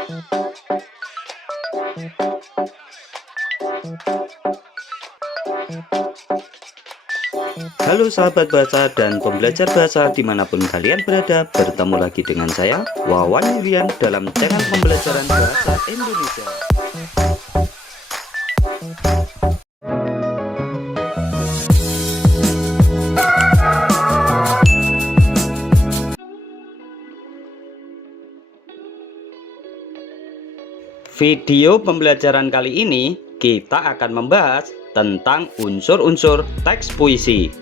Halo sahabat baca dan pembelajar bahasa dimanapun kalian berada, bertemu lagi dengan saya Wawan Yulian dalam channel pembelajaran bahasa Indonesia. Video pembelajaran kali ini kita akan membahas tentang unsur-unsur teks puisi.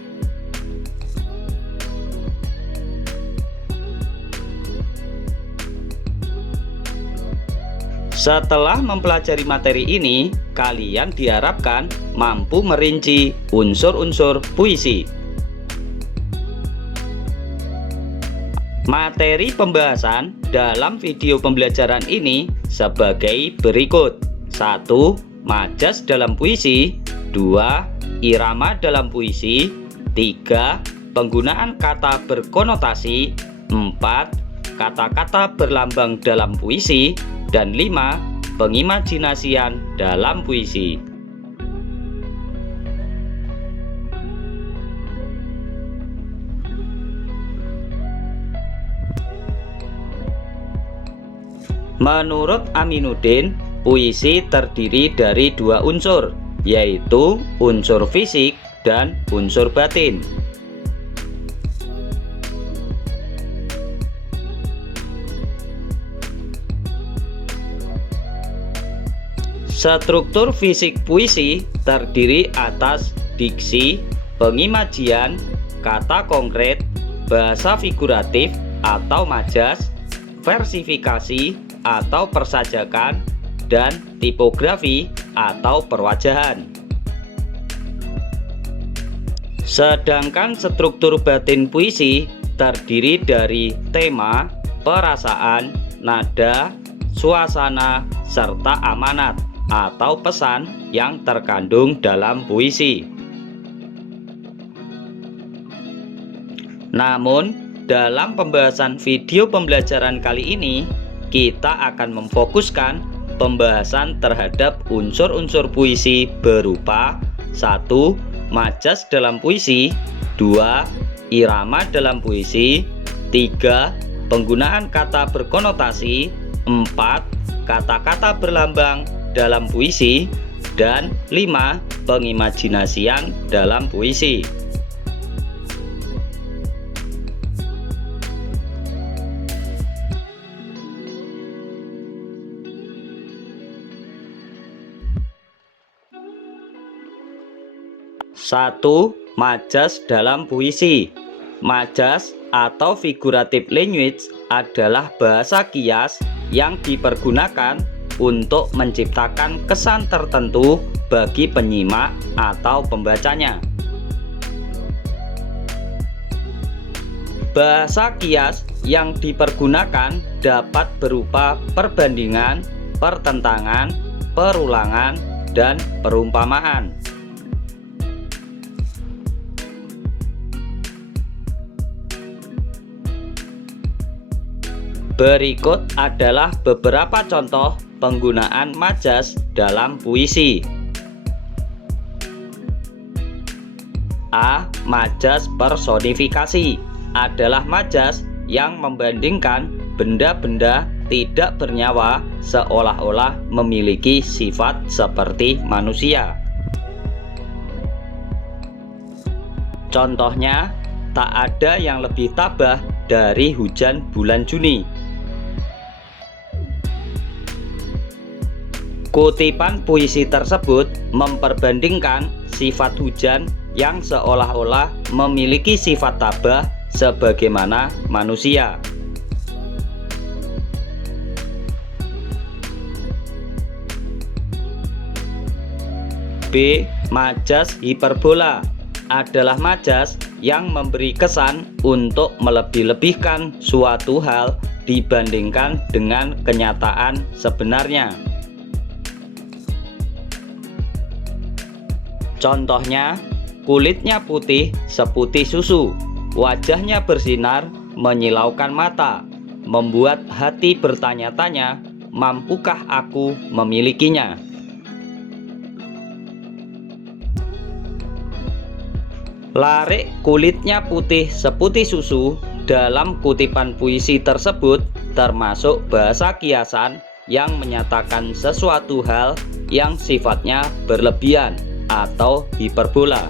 Setelah mempelajari materi ini, kalian diharapkan mampu merinci unsur-unsur puisi. Materi pembahasan dalam video pembelajaran ini sebagai berikut. 1. Majas dalam puisi. 2. Irama dalam puisi. 3. Penggunaan kata berkonotasi. 4. Kata-kata berlambang dalam puisi. Dan 5. Pengimajinasian dalam puisi. Menurut Aminuddin, puisi terdiri dari dua unsur, yaitu unsur fisik dan unsur batin. Struktur fisik puisi terdiri atas diksi, pengimajian, kata konkret, bahasa figuratif atau majas, versifikasi atau persajakan, dan tipografi atau perwajahan. Sedangkan struktur batin puisi terdiri dari tema, perasaan, nada, suasana, serta amanat atau pesan yang terkandung dalam puisi. Namun, dalam pembahasan video pembelajaran kali ini, kita akan memfokuskan pembahasan terhadap unsur-unsur puisi berupa 1. Majas dalam puisi. 2. Irama dalam puisi. 3. Penggunaan kata berkonotasi. 4. Kata-kata berlambang dalam puisi. Dan 5. Pengimajinasian dalam puisi. Satu. Majas dalam puisi. Majas atau figurative language adalah bahasa kias yang dipergunakan untuk menciptakan kesan tertentu bagi penyimak atau pembacanya. Bahasa kias yang dipergunakan dapat berupa perbandingan, pertentangan, perulangan, dan perumpamaan. Berikut adalah beberapa contoh penggunaan majas dalam puisi. A. Majas personifikasi adalah majas yang membandingkan benda-benda tidak bernyawa seolah-olah memiliki sifat seperti manusia. Contohnya, tak ada yang lebih tabah dari hujan bulan Juni. Kutipan puisi tersebut memperbandingkan sifat hujan yang seolah-olah memiliki sifat tabah sebagaimana manusia. B. Majas hiperbola adalah majas yang memberi kesan untuk melebih-lebihkan suatu hal dibandingkan dengan kenyataan sebenarnya. Contohnya, kulitnya putih seputih susu, wajahnya bersinar menyilaukan mata, membuat hati bertanya-tanya mampukah aku memilikinya? Larik kulitnya putih seputih susu dalam kutipan puisi tersebut termasuk bahasa kiasan yang menyatakan sesuatu hal yang sifatnya berlebihan atau hiperbola.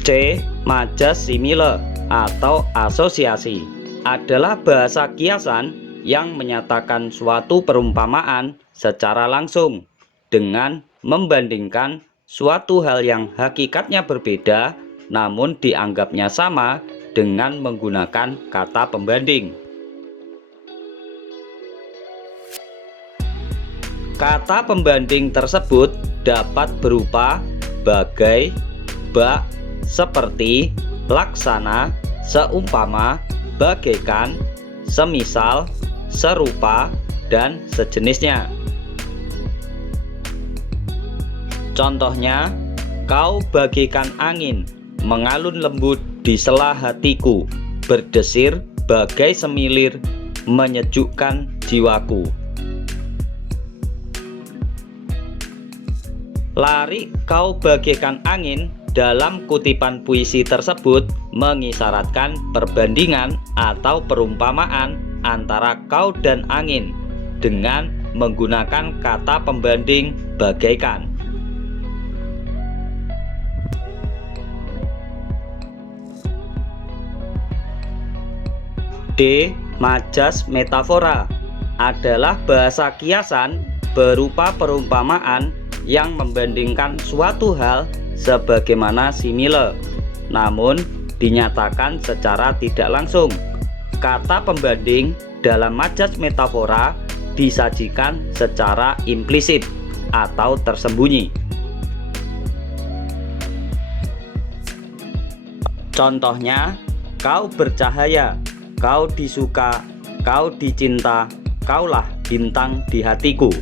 C. Majas simile atau asosiasi adalah bahasa kiasan yang menyatakan suatu perumpamaan secara langsung dengan membandingkan suatu hal yang hakikatnya berbeda namun dianggapnya sama dengan menggunakan kata pembanding. Kata pembanding tersebut dapat berupa bagai, bak, seperti, laksana, seumpama, bagaikan, semisal, serupa, dan sejenisnya. Contohnya, kau bagaikan angin, mengalun lembut di sela hatiku, berdesir bagai semilir, menyejukkan jiwaku. Lari kau bagaikan angin dalam kutipan puisi tersebut mengisyaratkan perbandingan atau perumpamaan antara kau dan angin dengan menggunakan kata pembanding bagaikan. D. Majas metafora adalah bahasa kiasan berupa perumpamaan yang membandingkan suatu hal sebagaimana simile, namun dinyatakan secara tidak langsung. Kata pembanding dalam majas metafora disajikan secara implisit atau tersembunyi. Contohnya, kau bercahaya, kau disuka, kau dicinta, kaulah bintang di hatiku.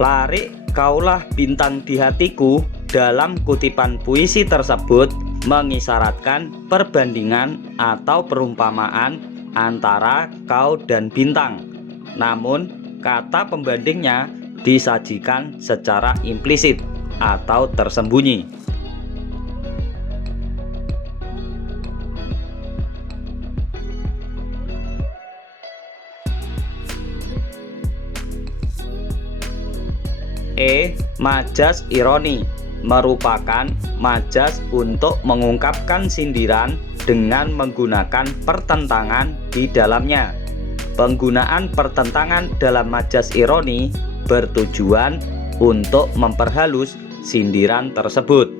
Larik kaulah bintang di hatiku dalam kutipan puisi tersebut mengisyaratkan perbandingan atau perumpamaan antara kau dan bintang, namun kata pembandingnya disajikan secara implisit atau tersembunyi. E. Majas ironi merupakan majas untuk mengungkapkan sindiran dengan menggunakan pertentangan di dalamnya. Penggunaan pertentangan dalam majas ironi bertujuan untuk memperhalus sindiran tersebut.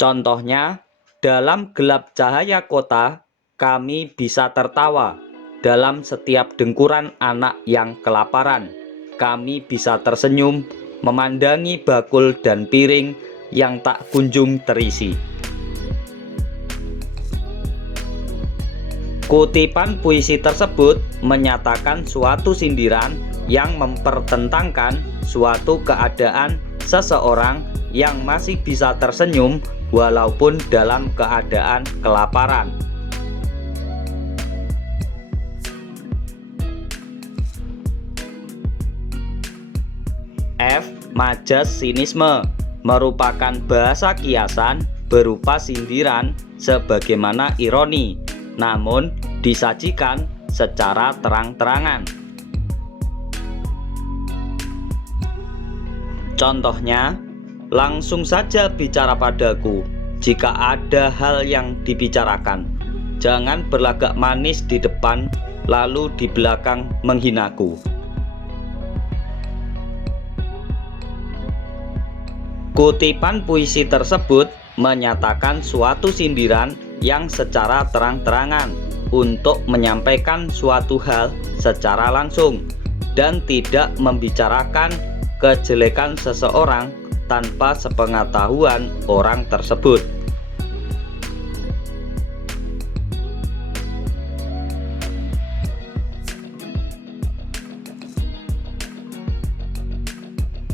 Contohnya, dalam gelap cahaya kota, kami bisa tertawa. Dalam setiap dengkuran anak yang kelaparan, kami bisa tersenyum memandangi bakul dan piring yang tak kunjung terisi. Kutipan puisi tersebut menyatakan suatu sindiran yang mempertentangkan suatu keadaan seseorang yang masih bisa tersenyum walaupun dalam keadaan kelaparan. F. Majas sinisme merupakan bahasa kiasan berupa sindiran sebagaimana ironi, namun disajikan secara terang-terangan. Contohnya, langsung saja bicara padaku jika ada hal yang dibicarakan. Jangan berlagak manis di depan lalu di belakang menghinaku. Kutipan puisi tersebut menyatakan suatu sindiran yang secara terang-terangan untuk menyampaikan suatu hal secara langsung dan tidak membicarakan kejelekan seseorang tanpa sepengetahuan orang tersebut.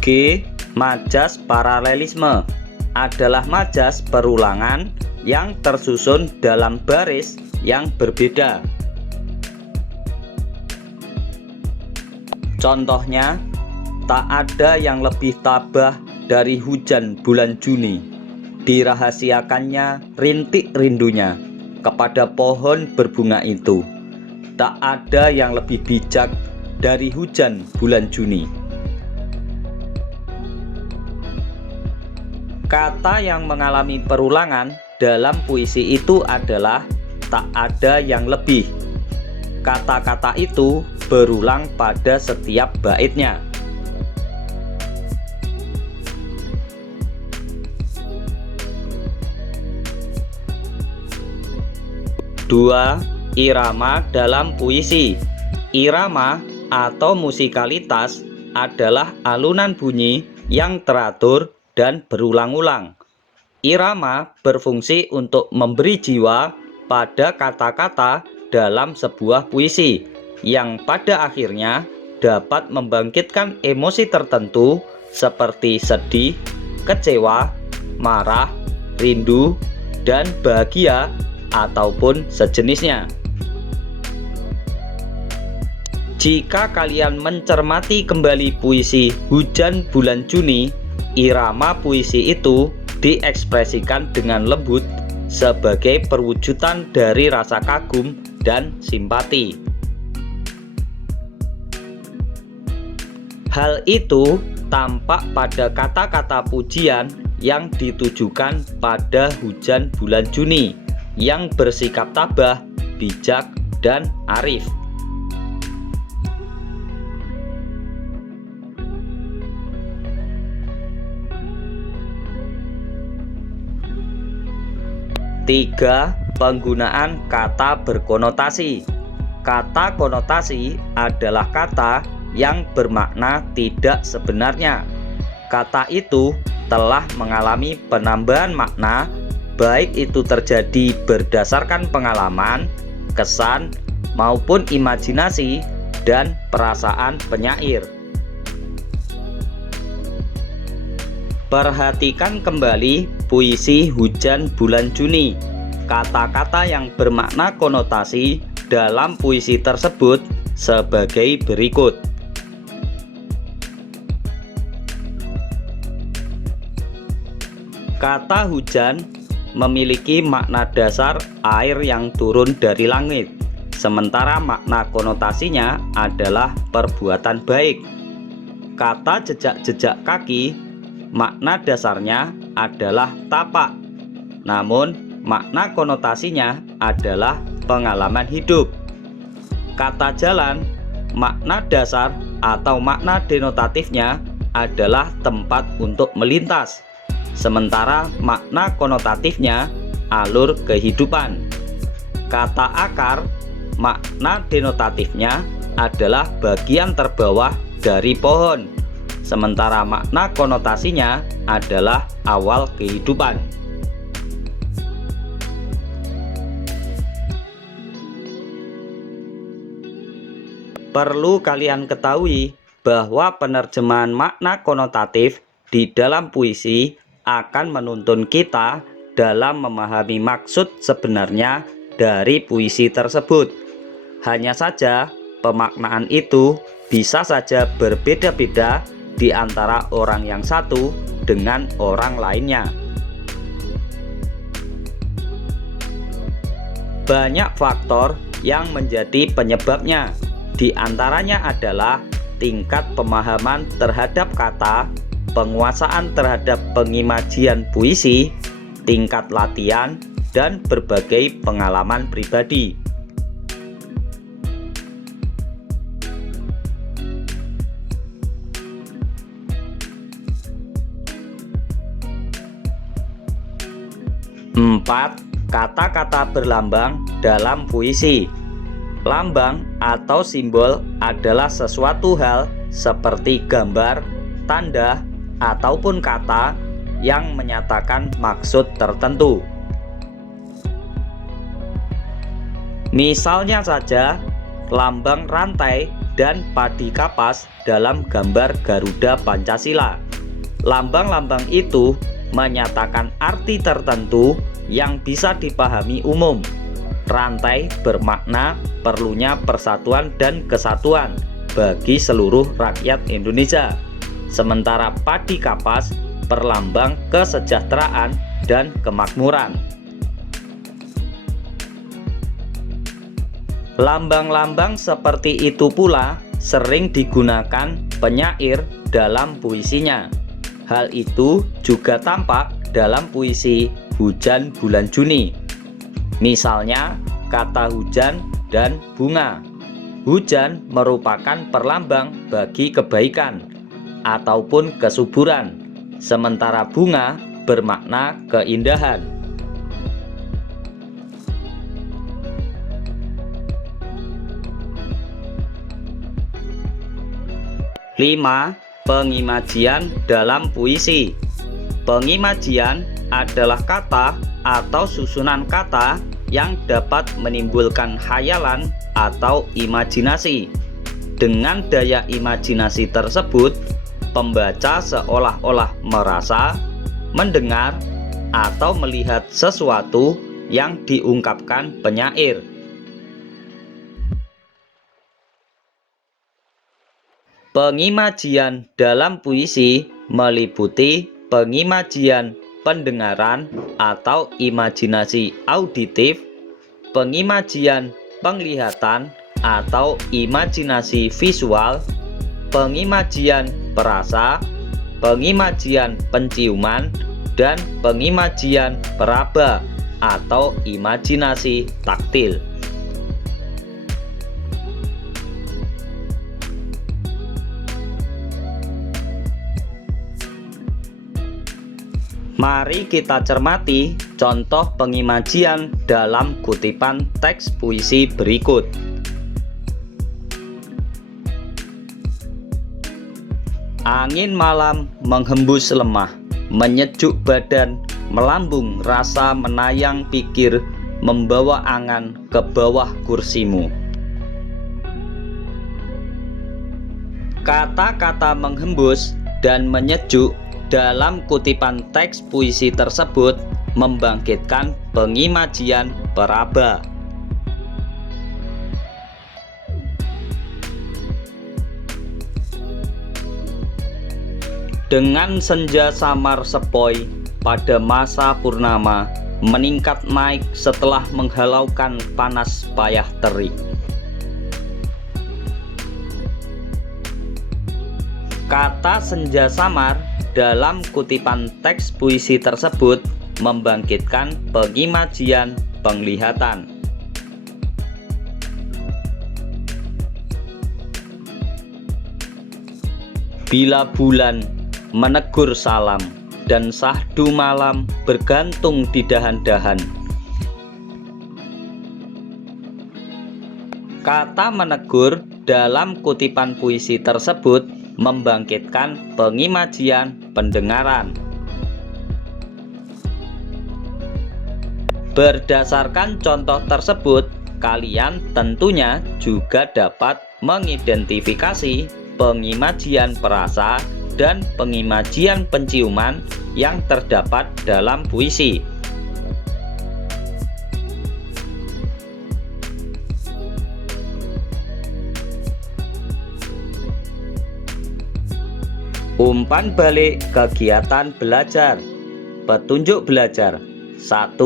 G. Majas paralelisme adalah majas perulangan yang tersusun dalam baris yang berbeda. Contohnya, tak ada yang lebih tabah dari hujan bulan Juni. Dirahasiakannya rintik rindunya kepada pohon berbunga itu. Tak ada yang lebih bijak dari hujan bulan Juni. Kata yang mengalami perulangan dalam puisi itu adalah tak ada yang lebih. Kata-kata itu berulang pada setiap baitnya. Dua, irama dalam puisi. Irama atau musikalitas adalah alunan bunyi yang teratur dan berulang-ulang. Irama berfungsi untuk memberi jiwa pada kata-kata dalam sebuah puisi, yang pada akhirnya dapat membangkitkan emosi tertentu seperti sedih, kecewa, marah, rindu, dan bahagia ataupun sejenisnya. Jika kalian mencermati kembali puisi Hujan Bulan Juni, irama puisi itu diekspresikan dengan lembut sebagai perwujudan dari rasa kagum dan simpati. Hal itu tampak pada kata-kata pujian yang ditujukan pada hujan bulan Juni yang bersikap tabah, bijak, dan arif. Tiga, penggunaan kata berkonotasi. Kata konotasi adalah kata yang bermakna tidak sebenarnya. Kata itu telah mengalami penambahan makna, baik itu terjadi berdasarkan pengalaman, kesan, maupun imajinasi dan perasaan penyair. Perhatikan kembali puisi Hujan Bulan Juni. Kata-kata yang bermakna konotasi dalam puisi tersebut sebagai berikut. Kata hujan memiliki makna dasar air yang turun dari langit, sementara makna konotasinya adalah perbuatan baik. Kata jejak-jejak kaki, makna dasarnya adalah tapak, namun makna konotasinya adalah pengalaman hidup. Kata jalan, makna dasar atau makna denotatifnya adalah tempat untuk melintas, sementara makna konotatifnya alur kehidupan. Kata akar, makna denotatifnya adalah bagian terbawah dari pohon, sementara makna konotasinya adalah awal kehidupan. Perlu kalian ketahui bahwa penerjemahan makna konotatif di dalam puisi akan menuntun kita dalam memahami maksud sebenarnya dari puisi tersebut. Hanya saja, pemaknaan itu bisa saja berbeda-beda di antara orang yang satu dengan orang lainnya. Banyak faktor yang menjadi penyebabnya. Di antaranya adalah tingkat pemahaman terhadap kata, penguasaan terhadap pengimajian puisi, tingkat latihan, dan berbagai pengalaman pribadi. Empat, kata-kata berlambang dalam puisi. Lambang atau simbol adalah sesuatu hal seperti gambar, tanda, ataupun kata yang menyatakan maksud tertentu. Misalnya saja, lambang rantai dan padi kapas dalam gambar Garuda Pancasila. Lambang-lambang itu menyatakan arti tertentu yang bisa dipahami umum. Rantai bermakna perlunya persatuan dan kesatuan bagi seluruh rakyat Indonesia. Sementara padi kapas perlambang kesejahteraan dan kemakmuran. Lambang-lambang seperti itu pula sering digunakan penyair dalam puisinya. Hal itu juga tampak dalam puisi Hujan Bulan Juni. Misalnya kata hujan dan bunga. Hujan merupakan perlambang bagi kebaikan ataupun kesuburan, sementara bunga bermakna keindahan. Lima, pengimajian dalam puisi. Pengimajian adalah kata atau susunan kata yang dapat menimbulkan khayalan atau imajinasi. Dengan daya imajinasi tersebut, pembaca seolah-olah merasa, mendengar, atau melihat sesuatu yang diungkapkan penyair. Pengimajian dalam puisi meliputi pengimajian pendengaran atau imajinasi auditif, pengimajian penglihatan atau imajinasi visual, pengimajian perasa, pengimajian penciuman, dan pengimajian peraba atau imajinasi taktil. Mari kita cermati contoh pengimajian dalam kutipan teks puisi berikut. Angin malam menghembus lemah, menyejuk badan, melambung rasa menayang pikir, membawa angan ke bawah kursimu. Kata-kata menghembus dan menyejuk dalam kutipan teks puisi tersebut membangkitkan pengimajian peraba. Dengan senja samar sepoi pada masa purnama, meningkat naik setelah menghalaukan panas payah terik. Kata senja samar dalam kutipan teks puisi tersebut membangkitkan pengimajian penglihatan. Bila bulan menegur salam dan sahdu malam bergantung di dahan-dahan. Kata menegur dalam kutipan puisi tersebut membangkitkan pengimajian pendengaran. Berdasarkan contoh tersebut, kalian tentunya juga dapat mengidentifikasi pengimajian perasa dan pengimajian penciuman yang terdapat dalam puisi. Umpan balik kegiatan belajar. Petunjuk belajar. 1.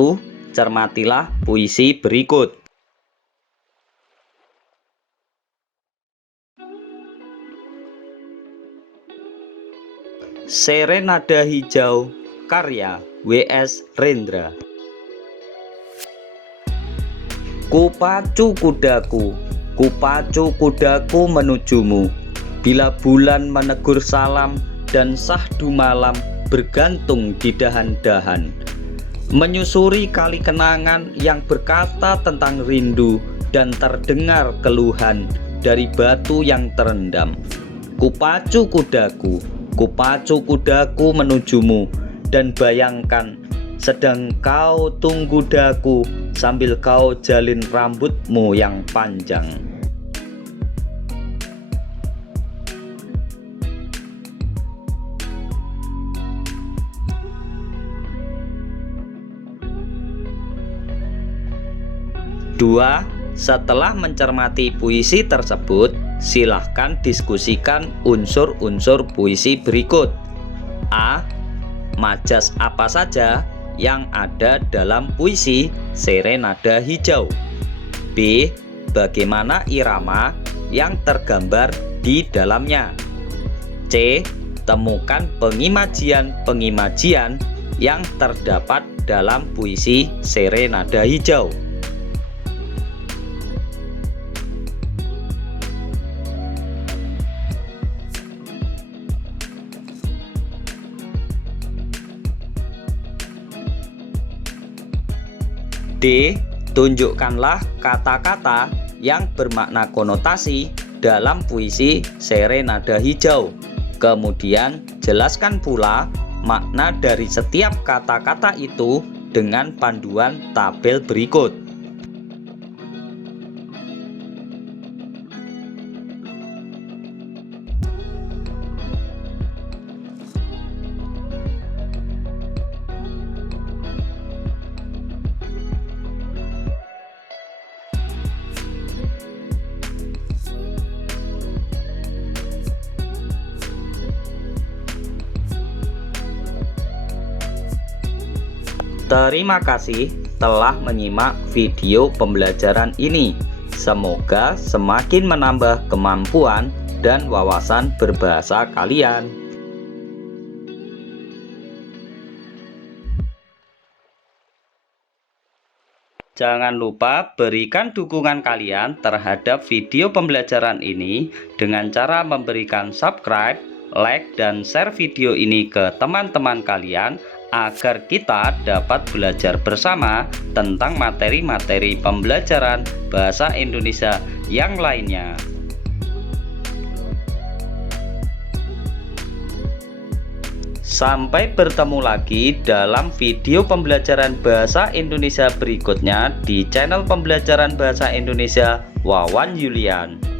Cermatilah puisi berikut. Serenada Hijau karya W.S. Rendra. Kupacu kudaku menujumu. Bila bulan menegur salam dan sahdu malam bergantung di dahan-dahan. Menyusuri kali kenangan yang berkata tentang rindu dan terdengar keluhan dari batu yang terendam. Kupacu kudaku menujumu dan bayangkan sedang kau tunggu daku sambil kau jalin rambutmu yang panjang. 2. Setelah mencermati puisi tersebut, silahkan diskusikan unsur-unsur puisi berikut. A. Majas apa saja yang ada dalam puisi Serenada Hijau? B. Bagaimana irama yang tergambar di dalamnya? C. Temukan pengimajian-pengimajian yang terdapat dalam puisi Serenada Hijau. D. Tunjukkanlah kata-kata yang bermakna konotasi dalam puisi Serenada Hijau. Kemudian jelaskan pula makna dari setiap kata-kata itu dengan panduan tabel berikut. Terima kasih telah menyimak video pembelajaran ini. Semoga semakin menambah kemampuan dan wawasan berbahasa kalian. Jangan lupa berikan dukungan kalian terhadap video pembelajaran ini dengan cara memberikan subscribe, like, dan share video ini ke teman-teman kalian agar kita dapat belajar bersama tentang materi-materi pembelajaran bahasa Indonesia yang lainnya. Sampai bertemu lagi dalam video pembelajaran bahasa Indonesia berikutnya di channel pembelajaran bahasa Indonesia Wawan Yulian.